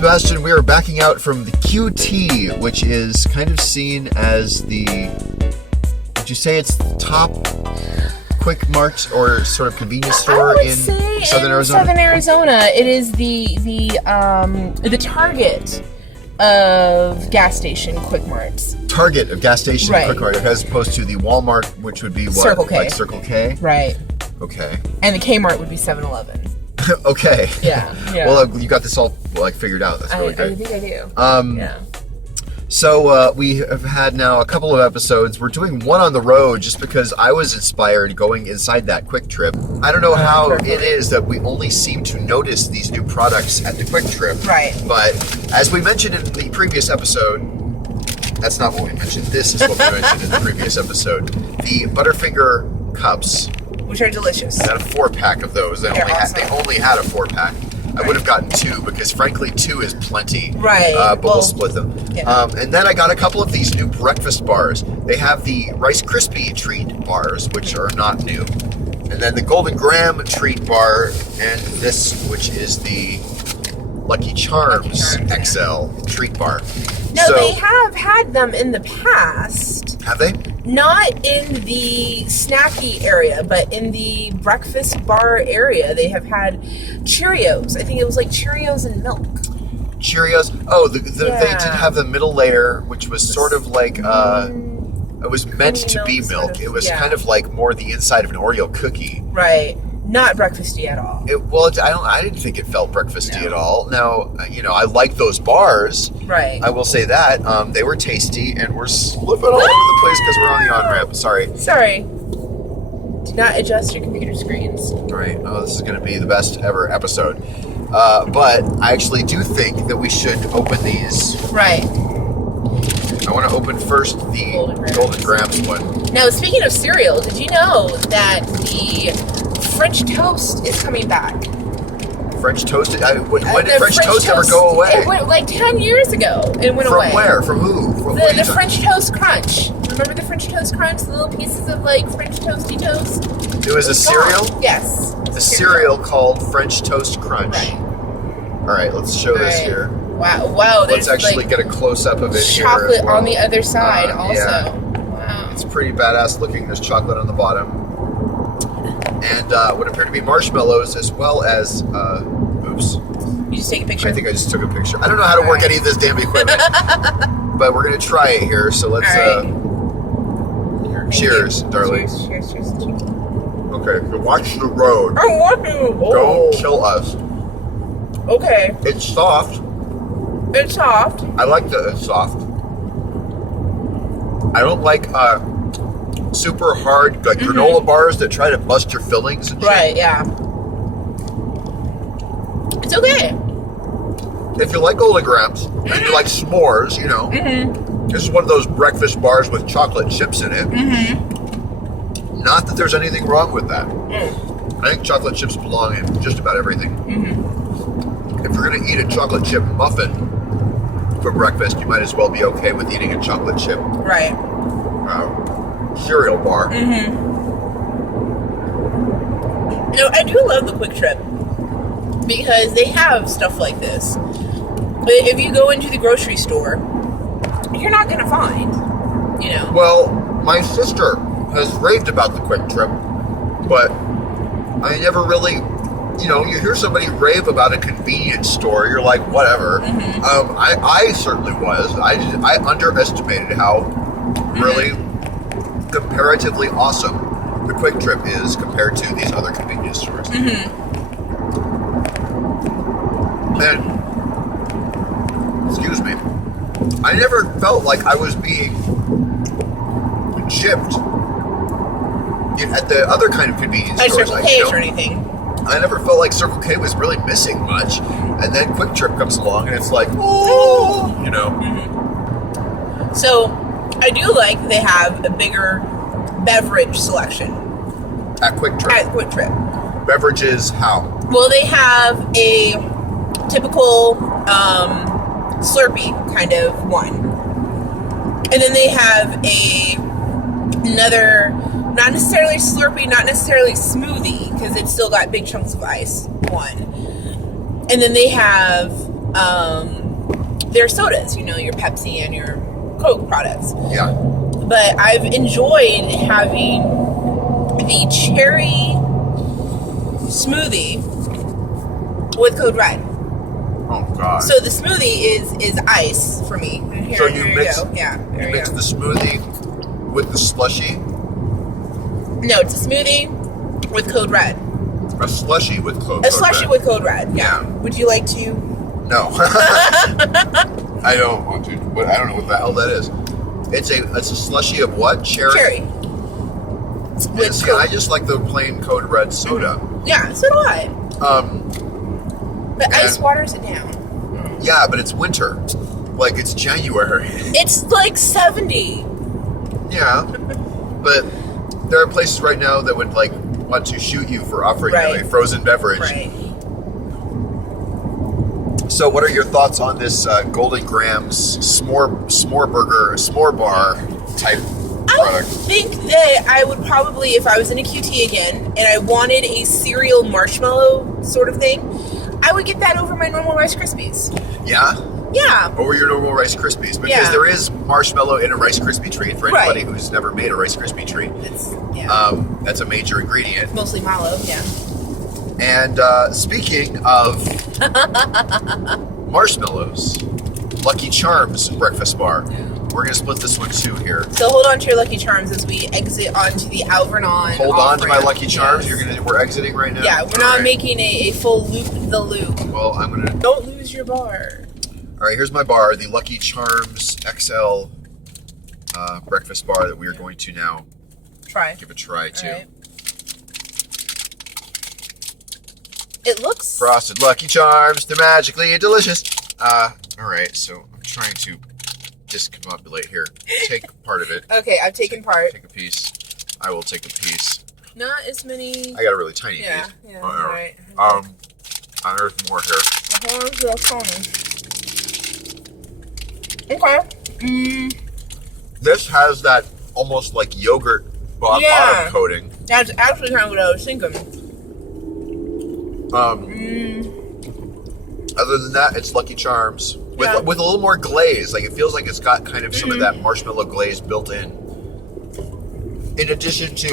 Sebastian, we are backing out from the QT, which is kind of seen as the, would you say it's the top quick mart or sort of convenience store in Southern Arizona? Southern Arizona, it is the Target of gas station quick marts. Target of gas station Right. quick mart, as opposed to the Walmart, which would be what? Circle K. Like Circle K? Right. Okay. And the Kmart would be 7-Eleven. Okay. Yeah. Well, you got this all like figured out. That's really I good. think I do. Yeah. So we have had now a couple of episodes. We're doing one on the road just because I was inspired going inside that Quick Trip. I don't know how it is that we only seem to notice these new products at the Quick Trip. Right. But as we mentioned in the previous episode, that's not what we mentioned. This is what we mentioned in the previous episode. The Butterfinger cups. Which are delicious. I got a 4-pack of those. They only had a 4-pack. I would have gotten 2 because, frankly, 2 is plenty. Right. But we'll split them. Yeah. And then I got a couple of these new breakfast bars. They have the Rice Krispie treat bars, which are not new. And then the Golden Graham treat bar, and this, which is the Lucky Charms XL treat bar. No, they have had them in the past. Have they? Not in the snacky area, but in the breakfast bar area, they have had Cheerios. I think it was like Cheerios and milk. Cheerios. Oh, they did have the middle layer, which was sort of like it was meant to be milk. It was kind of like more the inside of an Oreo cookie. Right. Not breakfasty at all. I didn't think it felt breakfasty at all. Now, I like those bars. Right. I will say that. They were tasty, and we're slipping all over the place because we're on the on-ramp. Sorry. Do not adjust your computer screens. All right. Oh, this is going to be the best ever episode. But I actually do think that we should open these. Right. I want to open first the Golden Grahams one. Now, speaking of cereal, did you know that the French toast is coming back? French toast? When did French toast ever go away? It went like 10 years ago. It went away. From where? From who? The French Toast Crunch. Remember the French Toast Crunch? The little pieces of like French toasty toast? It was a cereal? Yes. The cereal called French Toast Crunch. Right. All right, let's show this here. Wow. Let's actually get a close-up of it here. Chocolate on the other side also. Yeah. Wow. It's pretty badass looking. There's chocolate on the bottom. And what appear to be marshmallows, as well as, oops. You just take a picture? I think I just took a picture. I don't know how to work any of this damn equipment. But we're going to try it here, so let's, cheers, darling. Cheers. Okay, so watch the road. I'm watching. Don't kill us. Okay. It's soft. It's soft. I like that it's soft. I don't like, super hard like granola bars that try to bust your fillings and shit. Right, yeah. It's okay. If you like Golden Grahams and you like s'mores, this is one of those breakfast bars with chocolate chips in it. Not that there's anything wrong with that. I think chocolate chips belong in just about everything. If you're going to eat a chocolate chip muffin for breakfast, you might as well be okay with eating a chocolate chip Right. cereal bar. I do love the Quick Trip because they have stuff like this. But if you go into the grocery store, you're not going to find, Well, my sister has raved about the Quick Trip, but I never really, you hear somebody rave about a convenience store, you're like, whatever. I certainly was. I underestimated how really comparatively awesome the Quick Trip is compared to these other convenience stores. And, excuse me, I never felt like I was being gypped at the other kind of convenience stores. Circle K's or anything. I never felt like Circle K was really missing much. And then Quick Trip comes along and it's like, oh, So, I do like they have a bigger beverage selection. At Quick Trip. At Quick Trip. Beverages, how? Well, they have a typical Slurpee kind of one. And then they have another, not necessarily Slurpee, not necessarily smoothie, because it's still got big chunks of ice, one. And then they have their sodas, your Pepsi and your Coke products. Yeah. But I've enjoyed having the cherry smoothie with Code Red. Oh God. So the smoothie is ice for me. Here, So you mix, go. Yeah, you mix the smoothie with the slushy? No, it's a smoothie with Code Red. A slushy with Code A slushy Red. with Code Red. Yeah. Yeah. Would you like to? No. I don't want to. But I don't know what the hell that is. It's a slushy of what? Cherry? With See, Coke. I just like the plain Code Red soda. Yeah, so do I. But ice and- waters it down. Yeah, but it's winter. Like, it's January. It's like 70. Yeah. But there are places right now that would, like, want to shoot you for offering them Right. a frozen beverage. Right. So what are your thoughts on this Golden Grams s'more burger, s'more bar type I product? think that I would probably, if I was in a QT again, and I wanted a cereal marshmallow sort of thing, I would get that over my normal Rice Krispies. Yeah? Yeah. Over your normal Rice Krispies. Because Yeah. there is marshmallow in a Rice Krispie treat for anybody Right. who's never made a Rice Krispie treat. It's, yeah. That's a major ingredient. Mostly mallow, yeah. And speaking of marshmallows, Lucky Charms breakfast bar. We're going to split this one too here. So hold on to your Lucky Charms as we exit onto the Alvernon. Hold on to my off-ramp. Lucky Charms. Yes. We're exiting right now. Yeah, we're All not right. making a full loop the loop. Well, I'm going to... Don't lose your bar. All right, here's my bar, the Lucky Charms XL breakfast bar that we are going to now Try. give a try to. All right. It looks... Frosted Lucky Charms, they're magically delicious. All right, so I'm trying to discombobulate here. Take part of it. Okay, I've taken part. Take a piece. I will take a piece. Not as many... I got a really tiny Yeah, piece. yeah, All right. There's more here. Okay. This has that almost like yogurt bottom coating. That's actually kind of what I was thinking. Other than that, it's Lucky Charms with a little more glaze. Like, it feels like it's got kind of some of that marshmallow glaze built in. In addition to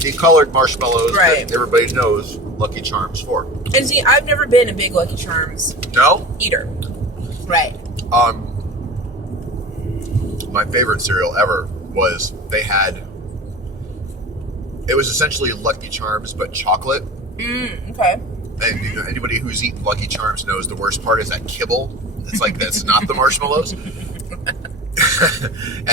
the colored marshmallows that everybody knows Lucky Charms for. And see, I've never been a big Lucky Charms No? eater. Right. My favorite cereal ever was it was essentially Lucky Charms but chocolate. Okay. And anybody who's eaten Lucky Charms knows the worst part is that kibble. It's like, that's not the marshmallows. And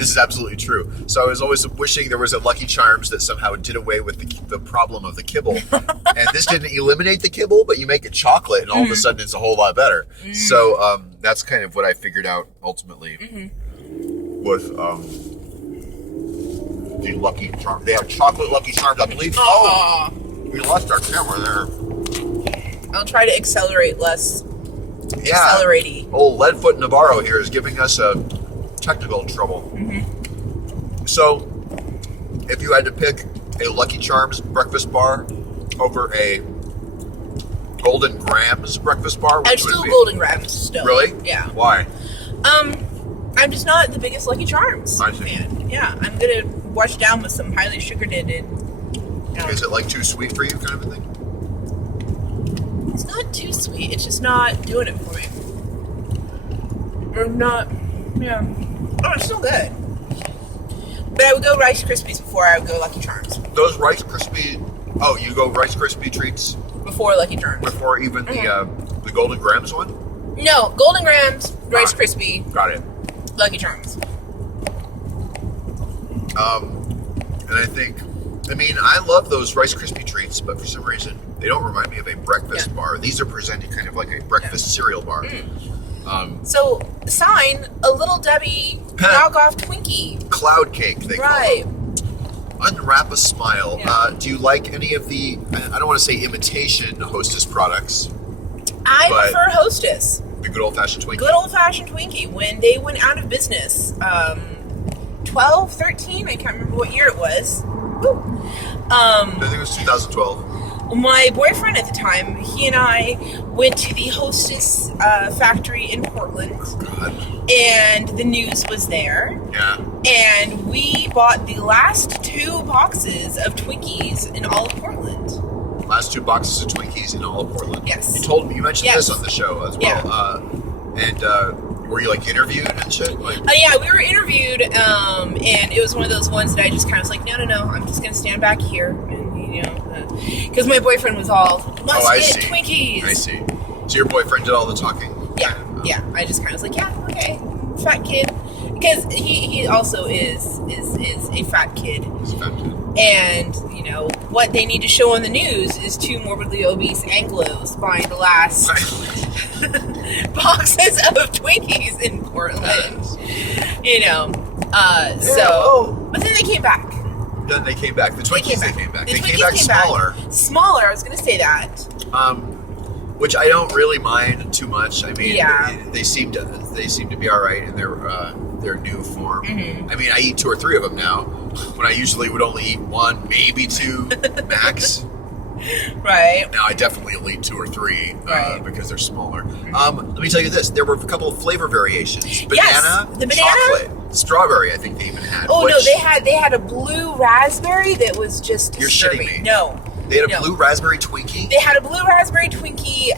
this is absolutely true. So I was always wishing there was a Lucky Charms that somehow did away with the problem of the kibble. And this didn't eliminate the kibble, but you make it chocolate, and all of a sudden it's a whole lot better. So that's kind of what I figured out ultimately with the Lucky Charms. They have chocolate Lucky Charms, I believe. Oh, we lost our camera there. I'll try to accelerate less. Yeah. Accelerate-y. Old Leadfoot Navarro here is giving us a technical trouble. So, if you had to pick a Lucky Charms breakfast bar over a Golden Grams breakfast bar, I'd which would still be? Golden Grams still. Really? Yeah. Why? I'm just not the biggest Lucky Charms I see. fan. Yeah, I'm gonna wash down with some highly sugared and Is it like too sweet for you, kind of a thing? it's not too sweet. It's just not doing it for me. Or not. Yeah. Oh, it's still good. But I would go Rice Krispies before I would go Lucky Charms. Those Rice Krispie. Oh, you go Rice Krispie treats Before Lucky Charms. before even the Golden Grams one? No, Golden Grams, Rice Krispie, Got it. Lucky Charms. And I mean, I love those Rice Krispie treats, but for some reason, they don't remind me of a breakfast bar. These are presented kind of like a breakfast cereal bar. So, sign a Little Debbie knockoff Twinkie. Cloud cake, they call Right. them. Unwrap a smile. Yeah. Do you like any of the, I don't want to say imitation Hostess products, I But- prefer Hostess. the good old-fashioned Twinkie? Good old-fashioned Twinkie. When they went out of business, 12, 13, I can't remember what year it was. Woo. I think it was 2012. My boyfriend at the time, he and I went to the Hostess factory in Portland. Oh, God. And the news was there. Yeah. And we bought the last 2 boxes of Twinkies in all of Portland. Last 2 boxes of Twinkies in all of Portland. Yes. You mentioned this on the show as well. Yeah. Were you like interviewed and shit? Like, yeah, we were interviewed, and it was one of those ones that I just kind of was like, no, I'm just gonna stand back here, and because my boyfriend was all must get Twinkies. I see. So your boyfriend did all the talking. Yeah. I just kind of was like, yeah, okay, fat kid, because he also is a fat kid. He's a fat kid. And, what they need to show on the news is 2 morbidly obese Anglos buying the last boxes of Twinkies in Portland. But then they came back. Then they came back. The Twinkies, they came back. The they Twinkies came back smaller. Smaller, I was going to say that. Which I don't really mind too much. I mean, they seem to be all right in their new form. Mm-hmm. I mean, I eat 2 or 3 of them now, when I usually would only eat 1, maybe 2 max. Right. Now I definitely only eat 2 or 3 because they're smaller. Mm-hmm. Let me tell you this: there were a couple of flavor variations: the banana, chocolate, strawberry. I think they even had. Oh no, they had a blue raspberry that was just disturbing. You're shitting me. No. They had a blue raspberry Twinkie? They had a blue raspberry Twinkie,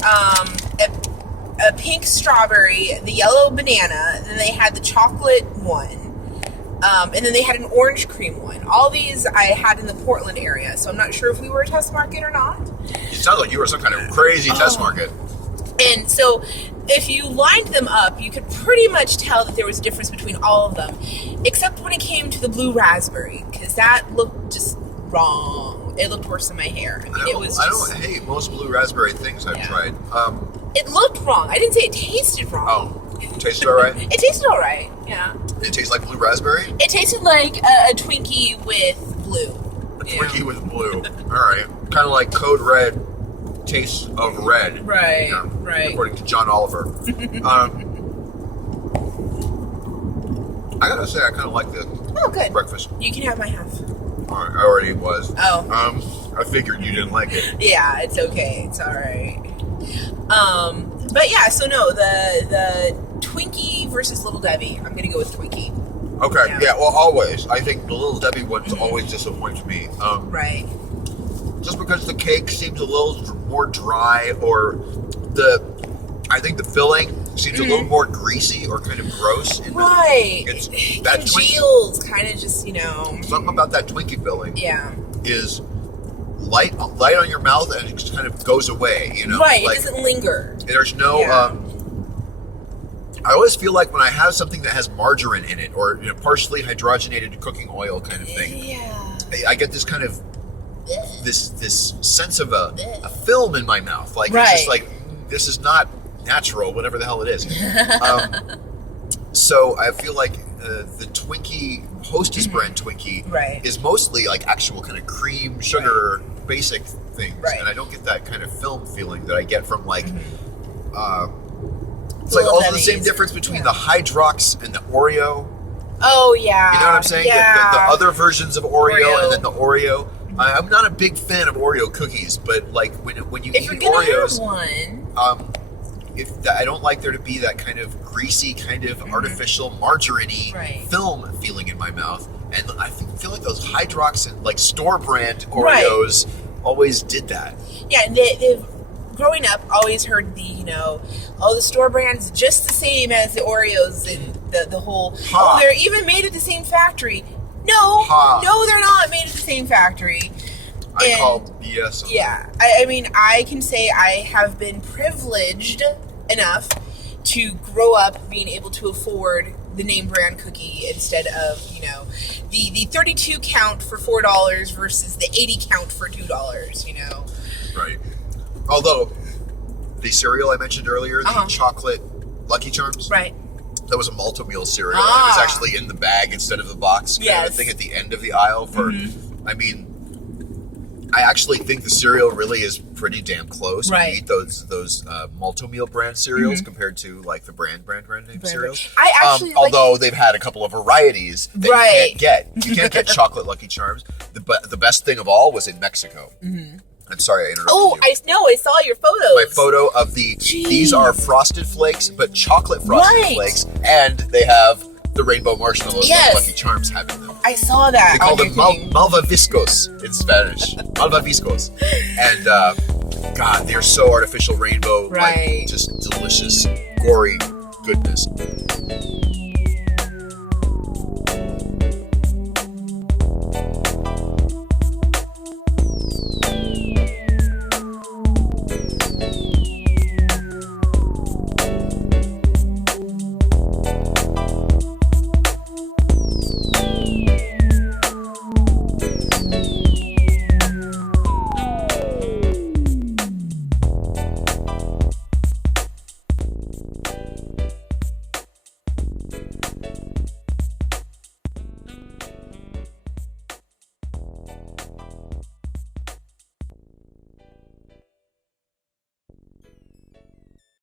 a pink strawberry, the yellow banana, and then they had the chocolate one, and then they had an orange cream one. All these I had in the Portland area, so I'm not sure if we were a test market or not. It sounds like you were some kind of crazy test market. And so if you lined them up, you could pretty much tell that there was a difference between all of them, except when it came to the blue raspberry, because that looked just wrong. It looked worse than my hair. I mean, I don't hate most blue raspberry things I've tried. It looked wrong. I didn't say it tasted wrong. Oh, it tasted all right? It tasted all right, yeah. Did it taste like blue raspberry? It tasted like a Twinkie with blue. A Twinkie with blue. All right. Kind of like Code Red tastes of red. Right, right. According to John Oliver. I gotta say, I kind of like the breakfast. You can have my half. All right, I already was. Oh. I figured you didn't like it. Yeah, it's okay. It's all right. But yeah, so no, the Twinkie versus Little Debbie. I'm gonna go with Twinkie. Okay. Yeah. Well, always. I think the Little Debbie ones always disappoint me. Right. Just because the cake seems a little more dry, or I think the filling seems a little more greasy or kind of gross. Right. It's that congeals, kind of just, Something about that Twinkie filling. Yeah. Is light on your mouth, and it just kind of goes away. Right. It doesn't linger. There's no. Yeah. I always feel like when I have something that has margarine in it, or partially hydrogenated cooking oil kind of thing. Yeah. I get this kind of this sense of a film in my mouth. Like it's just like this is not natural, whatever the hell it is. So I feel like the Twinkie Hostess brand Twinkie is mostly like actual kind of cream, sugar, basic things, and I don't get that kind of film feeling that I get from like. It's like also the same difference between the Hydrox and the Oreo. Oh yeah, you know what I'm saying? Yeah. The other versions of Oreo and then the Oreo. I'm not a big fan of Oreo cookies, but like when you eat Oreos, I don't like there to be that kind of greasy, kind of artificial margarine-y film feeling in my mouth. And I feel like those Hydrox and like store brand Oreos always did that. Yeah, they've growing up always heard the store brand's just the same as the Oreos and the whole. Oh, they're even made at the same factory. No, they're not made at the same factory. I call BS on that. I mean, I can say I have been privileged enough to grow up being able to afford the name brand cookie instead of, the 32 count for $4 versus the 80 count for $2, Right. Although, the cereal I mentioned earlier, the chocolate Lucky Charms. Right. That was a multi-meal cereal. It was actually in the bag instead of the box kind of thing at the end of the aisle for, I mean, I actually think the cereal really is pretty damn close. Right. You eat those multi-meal brand cereals compared to like the brand name cereals. I actually although they've had a couple of varieties that you can't get. You can't get chocolate Lucky Charms. The best thing of all was in Mexico. I'm sorry I interrupted Oh, you. I know. I saw your photos. My photo of these are Frosted Flakes, but chocolate Frosted Flakes, and they have the rainbow marshmallows Yes. like Lucky Charms have in them. I saw that. They call on them your thing. malvaviscos in Spanish. Malvaviscos. And, God, they're so artificial rainbow. Right. Like, just delicious, gory goodness.